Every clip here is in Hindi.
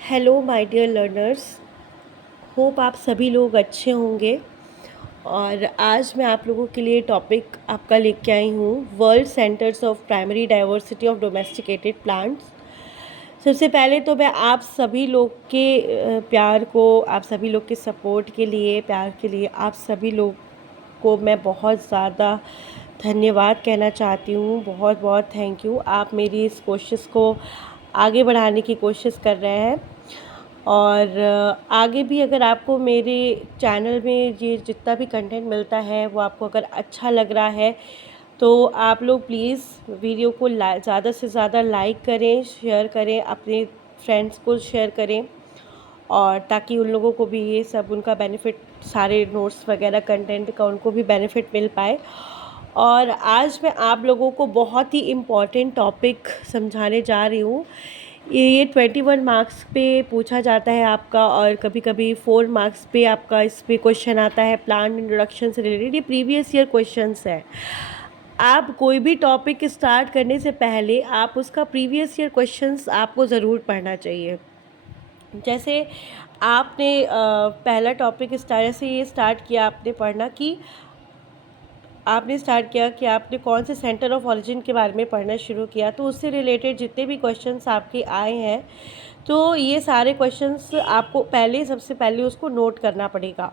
Hello my dear learners. Hope आप सभी लोग अच्छे होंगे। और आज मैं आप लोगों के लिए टॉपिक आपका लेके आई हूँ, world centres of primary diversity of domesticated plants. सबसे पहले तो मैं आप सभी लोग के प्यार को, आप सभी लोग के सपोर्ट के लिए, प्यार के लिए आप सभी लोग को मैं बहुत ज़्यादा धन्यवाद कहना चाहती हूँ। बहुत बहुत थैंक यू। आप मेरी इस कोशिश को आगे बढ़ाने की कोशिश कर रहे हैं। और आगे भी अगर आपको मेरे चैनल में ये जितना भी कंटेंट मिलता है वो आपको अगर अच्छा लग रहा है तो आप लोग प्लीज़ वीडियो को ज़्यादा से ज़्यादा लाइक करें, शेयर करें, अपने फ्रेंड्स को शेयर करें, और ताकि उन लोगों को भी ये सब उनका बेनिफिट, सारे नोट्स वगैरह कंटेंट का उनको भी बेनिफिट मिल पाए। और आज मैं आप लोगों को बहुत ही इम्पॉर्टेंट टॉपिक समझाने जा रही हूँ। ये 21 मार्क्स पे पूछा जाता है आपका, और कभी कभी 4 मार्क्स पे आपका इस पे क्वेश्चन आता है प्लांट इंट्रोडक्शन से रिलेटेड। ये प्रीवियस ईयर क्वेश्चंस है। आप कोई भी टॉपिक स्टार्ट करने से पहले आप उसका प्रीवियस ईयर क्वेश्चंस आपको ज़रूर पढ़ना चाहिए। जैसे आपने पहला टॉपिक जैसे ये स्टार्ट किया आपने पढ़ना कि आपने स्टार्ट किया कि आपने कौन से सेंटर ऑफ ओरिजिन के बारे में पढ़ना शुरू किया, तो उससे रिलेटेड जितने भी क्वेश्चंस आपके आए हैं तो ये सारे क्वेश्चंस आपको सबसे पहले उसको नोट करना पड़ेगा।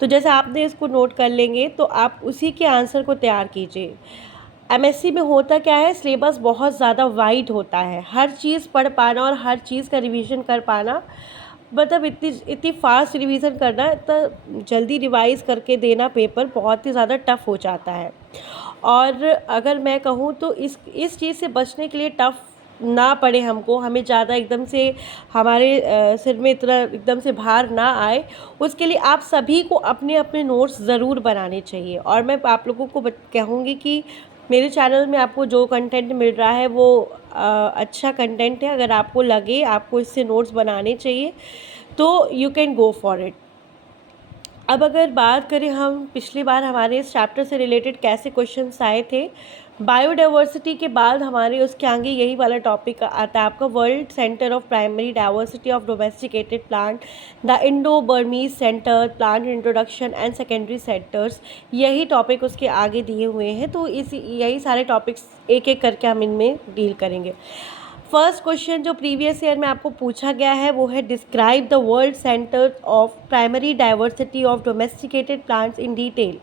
तो जैसे आपने इसको नोट कर लेंगे तो आप उसी के आंसर को तैयार कीजिए। एमएससी में होता क्या है, सिलेबस बहुत ज़्यादा वाइड होता है। हर चीज़ पढ़ पाना और हर चीज़ का रिवीजन कर पाना, मतलब इतनी फास्ट रिवीजन करना, इतना जल्दी रिवाइज करके देना पेपर बहुत ही ज़्यादा टफ़ हो जाता है। और अगर मैं कहूँ तो इस चीज़ से बचने के लिए, टफ़ ना पड़े हमको, हमें ज़्यादा एकदम से हमारे सिर में इतना एकदम से भार ना आए, उसके लिए आप सभी को अपने अपने नोट्स ज़रूर बनाने चाहिए। और मैं आप लोगों को कहूँगी कि मेरे चैनल में आपको जो कंटेंट मिल रहा है वो अच्छा कंटेंट है। अगर आपको लगे आपको इससे नोट्स बनाने चाहिए तो you can go for it. अब अगर बात करें हम पिछली बार हमारे इस चैप्टर से रिलेटेड कैसे क्वेश्चंस आए थे, बायोडाइवर्सिटी के बाद हमारे उसके आगे यही वाला टॉपिक आता है आपका, world centre of primary diversity of domesticated plant, the Indo Burmese centre, plant introduction and secondary centres. यही टॉपिक उसके आगे दिए हुए हैं, तो यही सारे टॉपिक्स एक एक करके हम इनमें डील करेंगे। फर्स्ट क्वेश्चन जो प्रीवियस ईयर में आपको पूछा गया है वो है, describe the world centre of primary diversity of domesticated plants in detail.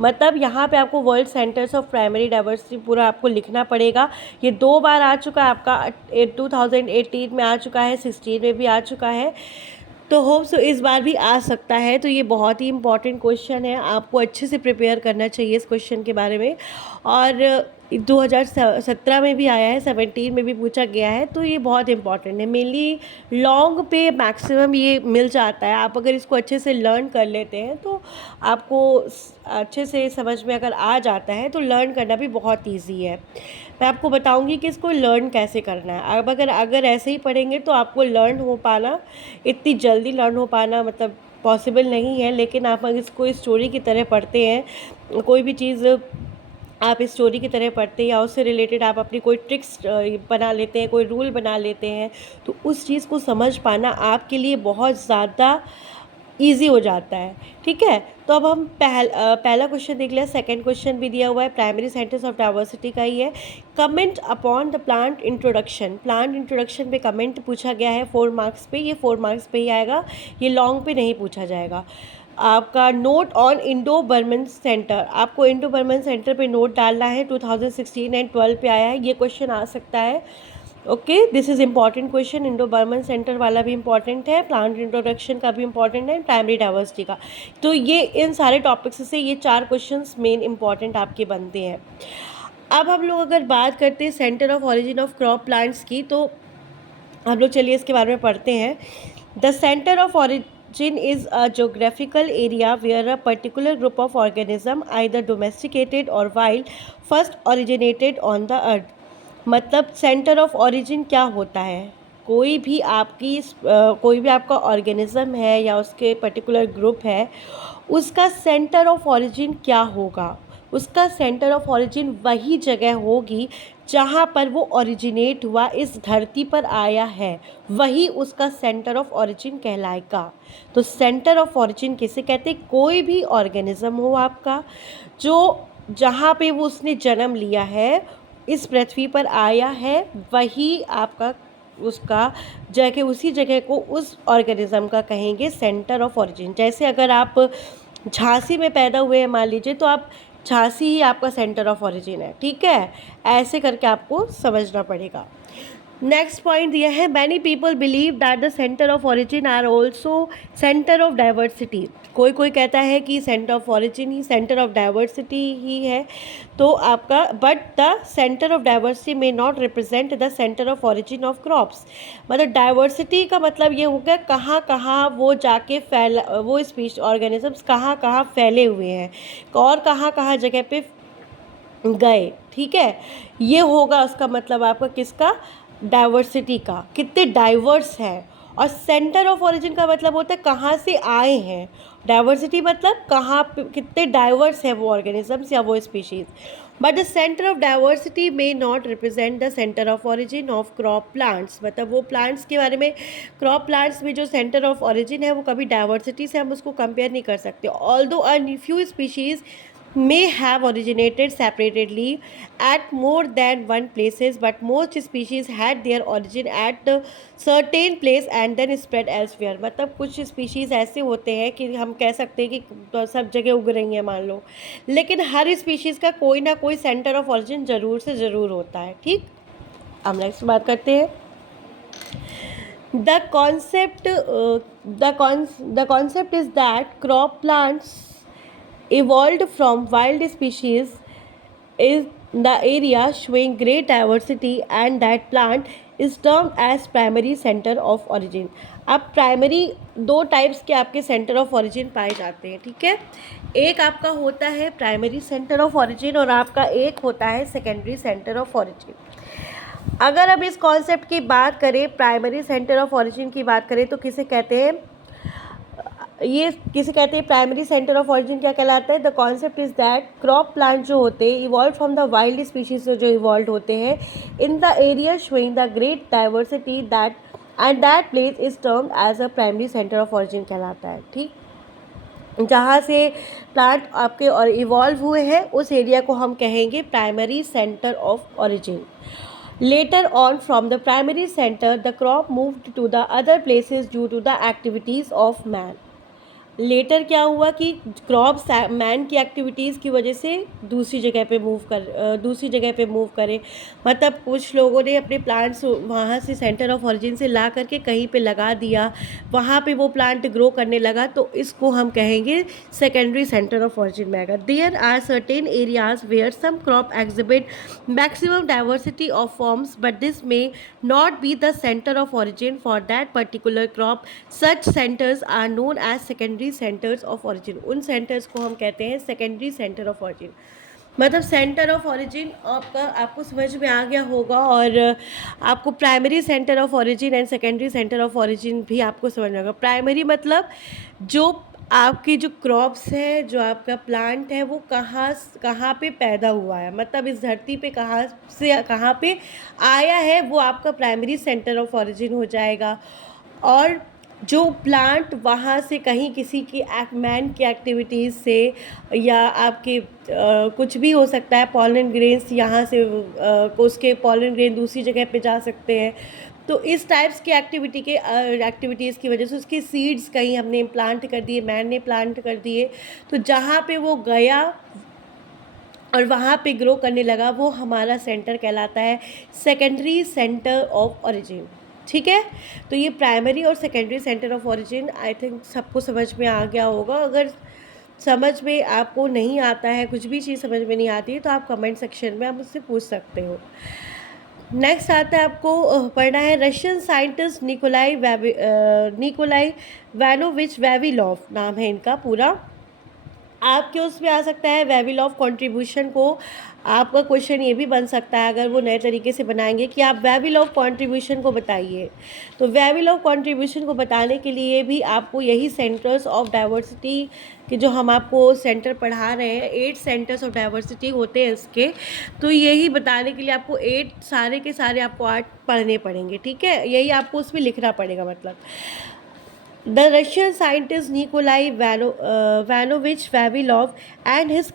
मतलब यहाँ पे आपको world centres of primary diversity पूरा आपको लिखना पड़ेगा। ये 2 बार आ चुका है आपका, 2018 में आ चुका है, 16 में भी आ चुका है, तो होप सो इस बार भी आ सकता है। तो ये बहुत ही इंपॉर्टेंट क्वेश्चन है, आपको अच्छे से प्रिपेयर करना चाहिए इस क्वेश्चन के बारे में। और 2017 में भी आया है, 17 में भी पूछा गया है, तो ये बहुत इंपॉर्टेंट है। मेनली लॉन्ग पे मैक्सिमम ये मिल जाता है। आप अगर इसको अच्छे से लर्न कर लेते हैं तो आपको अच्छे से समझ में अगर आ जाता है तो लर्न करना भी बहुत ईजी है। मैं आपको बताऊंगी कि इसको लर्न कैसे करना है। अब अगर ऐसे ही पढ़ेंगे तो आपको लर्न हो पाना, इतनी जल्दी लर्न हो पाना मतलब पॉसिबल नहीं है। लेकिन आप अगर इसको स्टोरी की तरह पढ़ते हैं, कोई भी चीज़ आप स्टोरी की तरह पढ़ते हैं या उससे रिलेटेड आप अपनी कोई ट्रिक्स बना लेते हैं, कोई रूल बना लेते हैं, तो उस चीज़ को समझ पाना आपके लिए बहुत ज़्यादा ईजी हो जाता है। ठीक है, तो अब हम पहला क्वेश्चन देख लिया। सेकंड क्वेश्चन भी दिया हुआ है, प्राइमरी सेंटर्स ऑफ डाइवर्सिटी का ही है। Comment upon the plant introduction. Plant introduction पे कमेंट पूछा गया है 4 मार्क्स पे, ये 4 मार्क्स पे ही आएगा, ये लॉन्ग पे नहीं पूछा जाएगा। आपका note on Indo Burman centre, आपको इंडो बर्मन सेंटर पे नोट डालना है। 2016 एंड 12 पे आया है, ये क्वेश्चन आ सकता है। Okay, this is important question. Indo Burman centre वाला भी इम्पॉर्टेंट है, प्लांट इंट्रोडक्शन का भी इम्पॉर्टेंट है, प्राइमरी डाइवर्सिटी का। तो ये इन सारे टॉपिक्स से ये 4 क्वेश्चंस मेन इम्पॉर्टेंट आपके बनते हैं। अब हम लोग अगर बात करते हैं centre of origin of crop plants की, तो हम लोग चलिए इसके बारे में पढ़ते हैं। The centre of origin is a geographical area where a particular group of organism, either domesticated or wild, first originated on the earth। मतलब सेंटर ऑफ ओरिजिन क्या होता है, कोई भी आपका ऑर्गेनिज्म है या उसके पर्टिकुलर ग्रुप है, उसका सेंटर ऑफ ओरिजिन क्या होगा। उसका सेंटर ऑफ ओरिजिन वही जगह होगी जहाँ पर वो ओरिजिनेट हुआ, इस धरती पर आया है, वही उसका सेंटर ऑफ ओरिजिन कहलाएगा। तो सेंटर ऑफ ओरिजिन किसे कहते हैं? कोई भी ऑर्गेनिज्म हो आपका, जो जहाँ पे वो उसने जन्म लिया है, इस पृथ्वी पर आया है, वही आपका उसका जगह, उसी जगह को उस ऑर्गेनिज्म का कहेंगे सेंटर ऑफ ओरिजिन। जैसे अगर आप झांसी में पैदा हुए हैं मान लीजिए, तो आप झांसी ही आपका सेंटर ऑफ ओरिजिन है, ठीक है। ऐसे करके आपको समझना पड़ेगा। नेक्स्ट पॉइंट यह है, many people believe that the centre of origin are also centre of diversity. कोई कोई कहता है कि सेंटर ऑफ ओरिजिन ही सेंटर ऑफ डाइवर्सिटी ही है। तो आपका but the centre of diversity may not represent the centre of origin of crops. मतलब डाइवर्सिटी का मतलब ये हो गया कहाँ कहाँ वो जाके वो स्पीशीज ऑर्गेनिजम्स कहाँ कहाँ फैले हुए हैं और कहाँ कहाँ जगह पे गए, ठीक है। ये होगा उसका मतलब आपका किसका? डाइवर्सिटी का, कितने डाइवर्स है। और सेंटर ऑफ ओरिजिन का मतलब होता है कहाँ से आए हैं। डाइवर्सिटी मतलब कहाँ पे कितने डाइवर्स है वो ऑर्गेनिजम्स या वो species. But the centre of diversity may not represent the centre of origin of crop plants. मतलब वो प्लांट्स के बारे में, क्रॉप प्लांट्स में जो सेंटर ऑफ ओरिजिन है वो कभी डाइवर्सिटी से हम उसको कंपेयर नहीं कर सकते। Although a few species may have originated separately at more than one places, but most species had their origin at a certain place and then spread elsewhere। मतलब कुछ स्पीशीज़ ऐसे होते हैं कि हम कह सकते हैं कि सब जगह उग रही हैं मान लो, लेकिन हर स्पीशीज़ का कोई ना कोई सेंटर ऑफ ओरिजिन ज़रूर से ज़रूर होता है, ठीक। अब नेक्स्ट बात करते हैं। The concept is that crop plants evolved from wild species in the area showing great diversity, and that plant is termed as primary center of origin। अब प्राइमरी दो टाइप्स के आपके सेंटर ऑफ ओरिजिन पाए जाते हैं, ठीक है। एक आपका होता है प्राइमरी सेंटर ऑफ ओरिजिन और आपका एक होता है सेकेंडरी सेंटर ऑफ ओरिजिन। अगर अब इस कॉन्सेप्ट की बात करें, प्राइमरी सेंटर ऑफ ओरिजिन की बात करें, तो किसे कहते हैं? ये किसे कहते हैं? प्राइमरी सेंटर ऑफ ओरिजिन क्या कहलाता है? The concept is that crop plant जो होते हैं evolve from the wild species से जो इवॉल्व होते हैं in the area showing the great diversity that and that place is termed as a primary centre of origin कहलाता है, ठीक। जहाँ से प्लांट आपके और इवॉल्व हुए हैं उस एरिया को हम कहेंगे primary centre of origin. Later on from the primary center, the crop moved to the other places due to the activities of man। Later क्या हुआ कि क्रॉप्स मैन की एक्टिविटीज़ की वजह से दूसरी जगह पे मूव करे। मतलब कुछ लोगों ने अपने प्लांट्स वहाँ से सेंटर ऑफ ओरिजिन से ला करके कहीं पे लगा दिया, वहाँ पे वो प्लांट ग्रो करने लगा, तो इसको हम कहेंगे सेकेंडरी सेंटर ऑफ ओरिजिन में आएगा। There are certain areas where some crop exhibit maximum diversity of forms, but this may not be the centre of origin for that particular crop. Such centres are known as secondary centres of origin. उन सेंटर्स को हम कहते हैं सेकेंडरी सेंटर ऑफ ओरिजिन। मतलब सेंटर ऑफ ओरिजिन आपको समझ में आ गया होगा, और आपको primary centre of origin and secondary centre of origin भी आपको समझ में आएगा। प्राइमरी मतलब जो आपकी जो क्रॉप्स है, जो आपका प्लांट है, वो कहाँ पे पैदा हुआ है, मतलब इस धरती पे कहाँ से कहाँ पे आया है, वो आपका प्राइमरी सेंटर ऑफ ओरिजिन हो जाएगा। और जो प्लांट वहाँ से कहीं किसी की मैन की एक्टिविटीज़ से या आपके कुछ भी हो सकता है, पॉलन ग्रेन्स यहाँ से उसके पॉलन ग्रेन दूसरी जगह पे जा सकते हैं, तो इस टाइप्स की एक्टिविटीज़ की वजह से उसके सीड्स कहीं हमने प्लांट कर दिए, मैन ने प्लांट कर दिए, तो जहाँ पे वो गया और वहाँ पे ग्रो करने लगा, वो हमारा सेंटर कहलाता है सेकेंडरी सेंटर ऑफ ओरिजिन, ठीक है। तो ये प्राइमरी और secondary centre of origin I think सबको समझ में आ गया होगा। अगर समझ में आपको नहीं आता है, कुछ भी चीज़ समझ में नहीं आती है, तो आप कमेंट सेक्शन में आप मुझसे पूछ सकते हो। नेक्स्ट आता है आपको पढ़ना है रशियन साइंटिस्ट निकोलाई वैनोविच वैविलोव नाम है इनका पूरा। आपके उसमें आ सकता है वेविल ऑफ कंट्रीब्यूशन को, आपका क्वेश्चन ये भी बन सकता है अगर वो नए तरीके से बनाएंगे कि आप वेविल ऑफ कंट्रीब्यूशन को बताइए। तो वेविल ऑफ कंट्रीब्यूशन को बताने के लिए भी आपको यही सेंटर्स ऑफ डाइवर्सिटी के जो हम आपको सेंटर पढ़ा रहे हैं, 8 सेंटर्स ऑफ डाइवर्सिटी होते हैं इसके, तो यही बताने के लिए आपको 8 सारे के सारे आपको 8 पढ़ने पड़ेंगे, ठीक है। यही आपको उसमें लिखना पड़ेगा। मतलब The Russian scientist Nikolai Vanovich Vavilov and his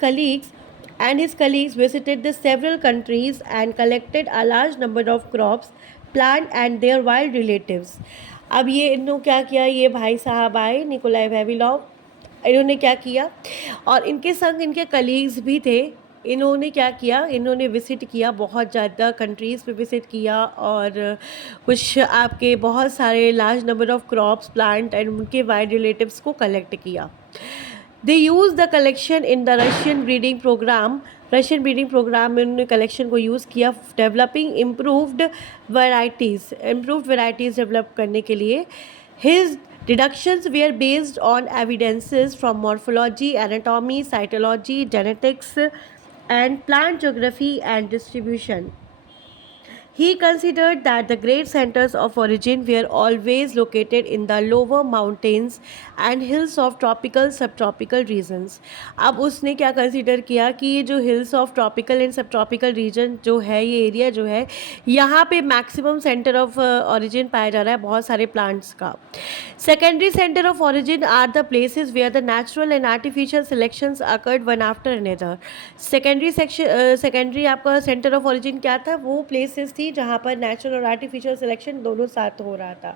colleagues visited the several countries and collected a large number of crops, plant and their wild relatives. अब ये इन्होंने क्या किया, ये भाई साहब आए निकोलाई वेविलॉव, इन्होंने क्या किया और इनके संग इनके कलीग्स भी थे। इन्होंने क्या किया, इन्होंने विज़िट किया, बहुत ज़्यादा कंट्रीज़ पे विज़िट किया और कुछ आपके बहुत सारे large number of crops, plant and उनके वाइड रिलेटिव्स को कलेक्ट किया। They use the collection in the Russian breeding programme में उन्होंने कलेक्शन को यूज़ किया, डेवलपिंग इम्प्रूव्ड वैरायटीज़ डेवलप करने के लिए। His deductions were based on evidences from morphology, anatomy, cytology, genetics, and plant geography and distribution. He considered that the great centers of origin were always located in the lower mountains and hills of tropical subtropical regions. अब उसने क्या कंसिडर किया कि ये जो हिल्स ऑफ ट्रॉपिकल एंड सब ट्रॉपिकल रीजन जो है, ये एरिया जो है, यहाँ पे मैक्सिमम सेंटर ऑफ ऑरिजिन पाया जा रहा है बहुत सारे प्लांट्स का। Secondary centre of origin are the places where the natural and artificial selections occurred one after another. Secondary आपका सेंटर ऑफ ऑरिजिन क्या था, वो प्लेसेस थी जहाँ पर नेचुरल और आर्टिफिशियल सिलेक्शन दोनों साथ हो रहा था।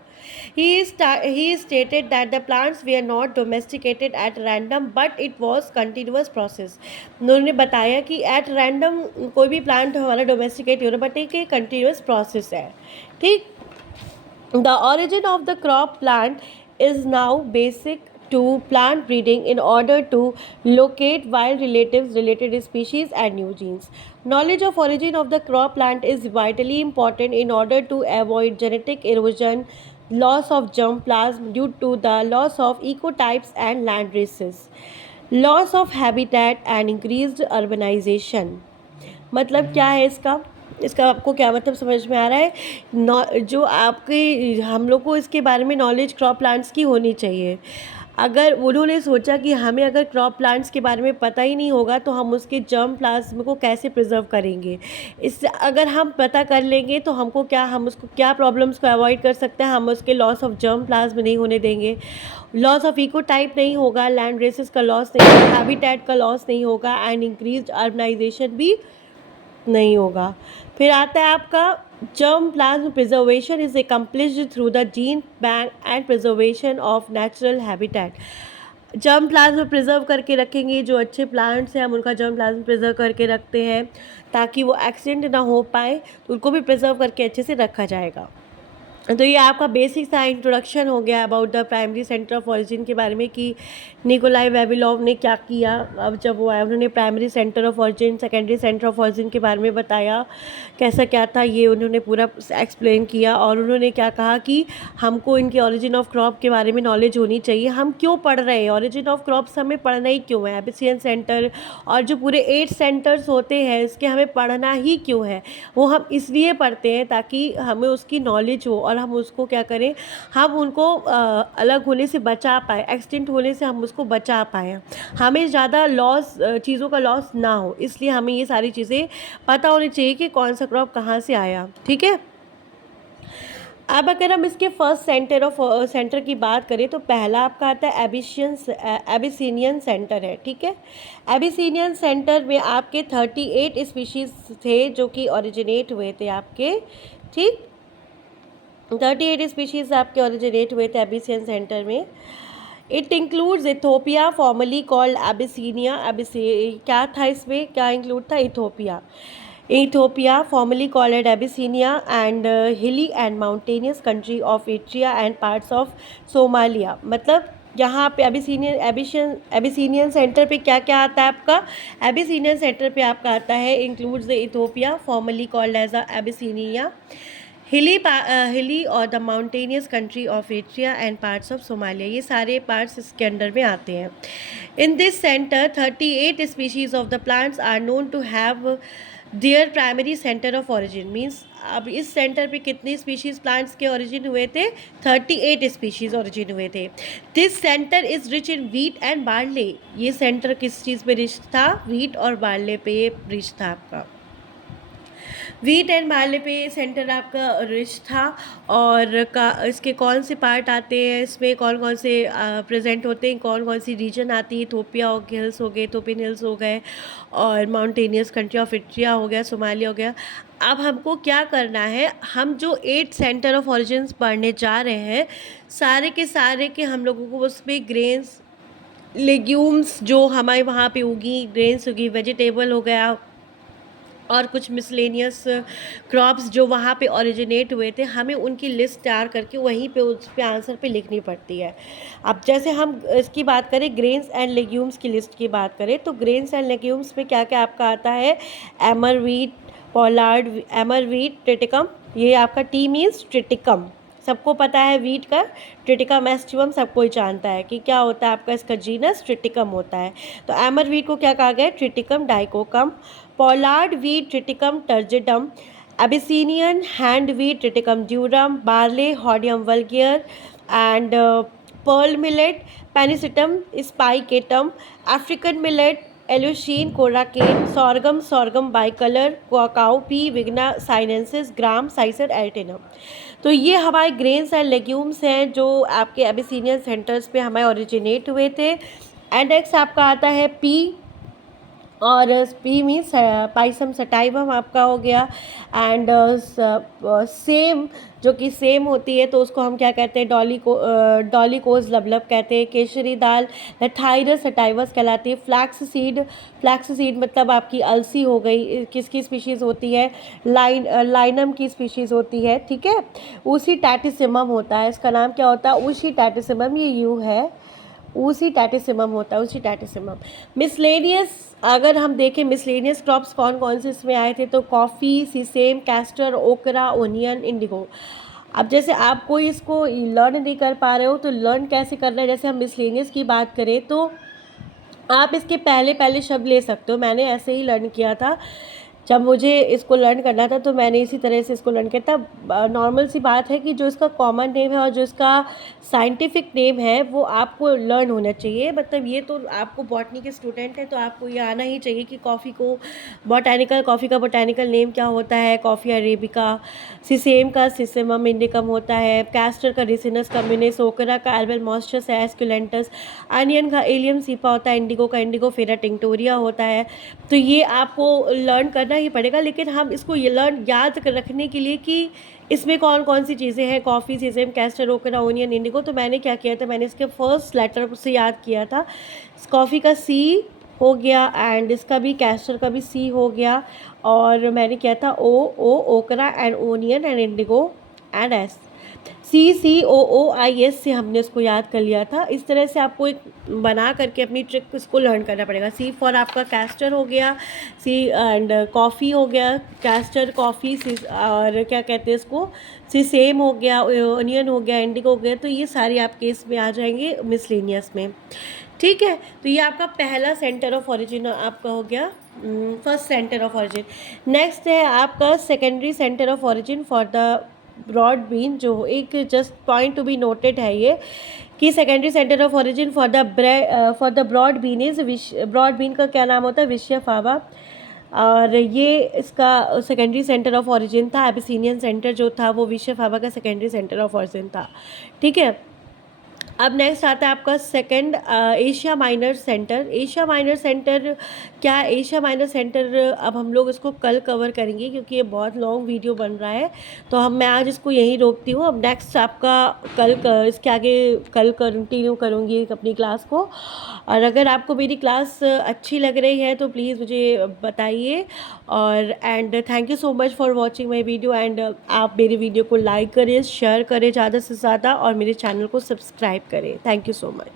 He stated that the plants they are not domesticated at random but it was continuous process. उन्होंने बताया कि एट रैंडम कोई भी प्लांट हमारा डोमेस्टिकेट हो रहा है, बट एक कंटिन्यूअस प्रोसेस है, ठीक। The origin of the crop plant is now basic to plant breeding in order to locate wild relatives, related species and new genes. Knowledge of origin of the crop plant is vitally important in order to avoid genetic erosion, loss of germplasm due to the loss of ecotypes and land races, loss of habitat and increased urbanization. मतलब क्या है इसका आपको क्या मतलब समझ में आ रहा है। जो आपके हम लोग को इसके बारे में नॉलेज क्रॉप प्लांट्स की होनी चाहिए। अगर उन्होंने सोचा कि हमें अगर क्रॉप प्लांट्स के बारे में पता ही नहीं होगा तो हम उसके जर्म प्लाज्म को कैसे प्रिजर्व करेंगे। इससे अगर हम पता कर लेंगे तो हम उसको क्या प्रॉब्लम्स को अवॉइड कर सकते हैं। हम उसके लॉस ऑफ जर्म प्लाज्म नहीं होने देंगे, लॉस ऑफ इको टाइप नहीं होगा, लैंड रेसेस का लॉस नहीं होगा, हैबिटेट का लॉस नहीं होगा एंड इंक्रीज्ड अर्बनाइजेशन भी नहीं होगा। फिर आता है आपका germ plasm preservation is accomplished through the gene bank and preservation of natural habitat. Germ plasm preserve करके रखेंगे, जो अच्छे प्लांट्स हैं हम उनका जर्म प्लाज्म प्रिजर्व करके रखते हैं ताकि वो एक्सीडेंट ना हो पाए, तो उनको भी प्रिजर्व करके अच्छे से रखा जाएगा। तो ये आपका बेसिक सा इंट्रोडक्शन हो गया about the primary centre of origin के बारे में कि निकोलाई वेविलॉव ने क्या किया। अब जब वो आए उन्होंने primary centre of origin, secondary centre of origin के बारे में बताया कैसा क्या था, ये उन्होंने पूरा एक्सप्लेन किया। और उन्होंने क्या कहा कि हमको इनके ऑरिजिन ऑफ क्रॉप के बारे में नॉलेज होनी चाहिए। हम क्यों पढ़ रहे हैं ऑरिजिन ऑफ क्रॉप्स, हमें पढ़ना ही क्यों है। एबिसियन सेंटर और जो पूरे 8 सेंटर्स होते हैं इसके हमें पढ़ना ही क्यों है, वो हम इसलिए पढ़ते हैं ताकि हमें उसकी नॉलेज हो और हम उसको क्या करें, हम उनको अलग होने से बचा पाए, एक्सटिंक्ट होने से हम उसको बचा पाएँ, हमें ज़्यादा लॉस चीज़ों का लॉस ना हो। इसलिए हमें ये सारी चीज़ें पता होनी चाहिए कि कौन सा क्रॉप कहाँ से आया, ठीक है। अब अगर हम इसके फर्स्ट सेंटर की बात करें तो पहला आपका आता है एबिसिनियन सेंटर है, ठीक है। एबिसिनियन सेंटर में आपके 38 स्पीशीज़ थे जो कि ओरिजिनेट हुए थे आपके, ठीक। 38 स्पीशीज़ आपके ओरिजिनेट हुए थे एबिसियन सेंटर में। It includes Ethiopia formerly called Abyssinia. क्या था इसमें, क्या इंक्लूड था, Ethiopia formerly called Abyssinia and हिली and mountainous country of atria and parts of Somalia. मतलब यहाँ पे एबिसिनियन सेंटर पे क्या क्या आता है आपका, एबिसिनियन सेंटर पे आपका आता है includes the Ethiopia formerly called as Abyssinia, hilly और the mountainous country of Eritrea and parts of Somalia, ये सारे पार्ट्स इसके अंडर में आते हैं। In this centre 38 species of the plants are known to have their primary centre of origin. Means अब इस सेंटर पे कितनी स्पीशीज प्लांट्स के ओरिजिन हुए थे? 38 स्पीशीज ओरिजिन हुए थे। This centre is rich in wheat and barley. ये सेंटर किस चीज़ पे रिच था? वीट और बार्ले पे ये रिच था आपका। वीट एंड बार्ले पे सेंटर आपका रिच था। और इसके कौन से पार्ट आते हैं, इसमें कौन कौन से प्रेजेंट होते हैं, कौन कौन सी रीजन आती है? इथोपिया हिल्स हो गए, इथोपियन हिल्स हो गए, और माउंटेनियस कंट्री ऑफ एरिट्रिया हो गया, सोमालिया हो गया। अब हमको क्या करना है, हम जो 8 सेंटर ऑफ ओरिजिन्स पढ़ने जा रहे हैं, सारे के सारे के हम लोगों को उसमें ग्रेन्स, लेग्यूम्स जो हमारे वहाँ पे उगी, ग्रेन्स होगी, वेजिटेबल हो गया, और कुछ मिसलेनियस क्रॉप्स जो वहाँ पे ओरिजिनेट हुए थे, हमें उनकी लिस्ट तैयार करके वहीं पे उस पे आंसर पे लिखनी पड़ती है। अब जैसे हम इसकी बात करें, ग्रेन्स एंड लेग्यूम्स की लिस्ट की बात करें, तो ग्रेन्स एंड लेग्यूम्स में क्या क्या आपका आता है? एमर वीट, पोलार्ड, एमर वीट, ट्रिटिकम। ये आपका टी मीन्स ट्रिटिकम, सबको पता है वीट का। ट्रिटिकम एस्टिवम सबको ही जानता है कि क्या होता है आपका, इसका जीनस ट्रिटिकम होता है। तो एमर वीट को क्या कहा गया? Triticum dicoccum. Poulard wheat, Triticum turgidum. Abyssinian hard wheat, Triticum durum. Barley, Hordeum vulgare and pearl millet, Pennisetum spicatum. African millet, Eleusine, coracana. Sorghum, Sorghum bicolor, cowpea, Vigna sinensis, gram Cicer, arietinum. तो ये हमारे ग्रेन्स एंड लेग्यूम्स हैं जो आपके एबिसिनियन सेंटर्स पे हमारे ओरिजिनेट हुए थे। एंड नेक्स्ट आपका आता है पी, और पी मीन्स पाइसम सटाइवम आपका हो गया। एंड सेम, जो कि सेम होती है तो उसको हम क्या कहते हैं? डॉलिकोस लबलब कहते हैं। केसरी दाल लथाइरस सटाइवस कहलाती है। फ्लैक्स सीड मतलब आपकी अलसी हो गई, किसकी स्पीशीज़ होती है? लाइनम की स्पीशीज़ होती है, ठीक है। ऊसी टैटिसिमम होता है, इसका नाम क्या होता है? ऊसी टैटिसिमम, ये यू है, ऊसी टैटिसिमम होता है, ऊसी टैटिसिमम। मिसलेनियस, अगर हम देखें मिसलेनियस क्रॉप्स कौन कौन से इसमें आए थे, तो कॉफ़ी, सीसेम, कैस्टर, ओकरा, ओनियन, इंडिगो। अब जैसे आप कोई इसको लर्न नहीं कर पा रहे हो तो लर्न कैसे करना है? जैसे हम मिसलेनियस की बात करें तो आप इसके पहले पहले शब्द ले सकते हो। मैंने ऐसे ही लर्न किया था, जब मुझे इसको लर्न करना था तो मैंने इसी तरह से इसको लर्न किया था। नॉर्मल सी बात है कि जो इसका कॉमन नेम है और जो इसका साइंटिफिक नेम है वो आपको लर्न होना चाहिए। मतलब ये तो आपको बॉटनी के स्टूडेंट हैं तो आपको ये आना ही चाहिए कि कॉफ़ी का बोटानिकल नेम क्या होता है। कॉफ़ी अरेबिका, सिसेम का सिसेमम इंडिकम होता है, कैस्टर का रिसिनस कम्युनिस, ओकरा का एल्बल मॉस्चस एस्कुलेंटस, अनियन का एलियम सीपा होता है, इंडिगो का इंडिगो फेरा टिंक्टोरिया होता है। तो ये आपको लर्न करना ही पड़ेगा, लेकिन हम इसको ये लर्न याद रखने के लिए कि इसमें कौन कौन सी चीज़ें हैं, कॉफ़ी, सीसेम, कैस्टर, ओकरा, ओनियन, इंडिगो, तो मैंने क्या किया था, मैंने इसके फर्स्ट लेटर से याद किया था। कॉफ़ी का सी हो गया एंड इसका भी, कैस्टर का भी सी हो गया, और मैंने किया था ओकरा and onion and Indigo and S, COOIS से हमने उसको याद कर लिया था। इस तरह से आपको एक बना करके अपनी ट्रिक इसको लर्न करना पड़ेगा। सी फॉर आपका कैस्टर हो गया, सी एंड कॉफ़ी हो गया, कैस्टर कॉफ़ी, और क्या कहते हैं इसको, सीसेम हो गया, ओनियन हो गया, इंडिगो हो गया। तो ये सारी आपके इसमें आ जाएंगे मिसलेनियस में, ठीक है। तो ये आपका पहला सेंटर ऑफ ओरिजिन आपका हो गया, first centre of origin. Next है आपका secondary centre of origin for the broad bean, जो एक just point to be noted है ये कि secondary centre of origin for the broad bean is, broad bean का क्या नाम होता है? विशय फावा। और ये इसका सेकेंडरी सेंटर ऑफ ओरिजिन था। एबिसिनियन सेंटर जो था वो विशय फावा का सेकेंडरी सेंटर ऑफ ओरिजिन था, ठीक है। अब नेक्स्ट आता है आपका second, Asia minor centre. Asia minor centre क्या? एशिया माइनर सेंटर अब हम लोग इसको कल कवर करेंगे क्योंकि ये बहुत लॉन्ग वीडियो बन रहा है, तो मैं आज इसको यहीं रोकती हूँ। अब नेक्स्ट आपका इसके आगे कल कंटिन्यू करूँगी अपनी क्लास को। और अगर आपको मेरी क्लास अच्छी लग रही है तो प्लीज़ मुझे बताइए। और and thank you so much for watching my video. And आप मेरी वीडियो को लाइक करें, शेयर करें ज़्यादा से ज़्यादा, और मेरे चैनल को सब्सक्राइब करें। Thank you so much.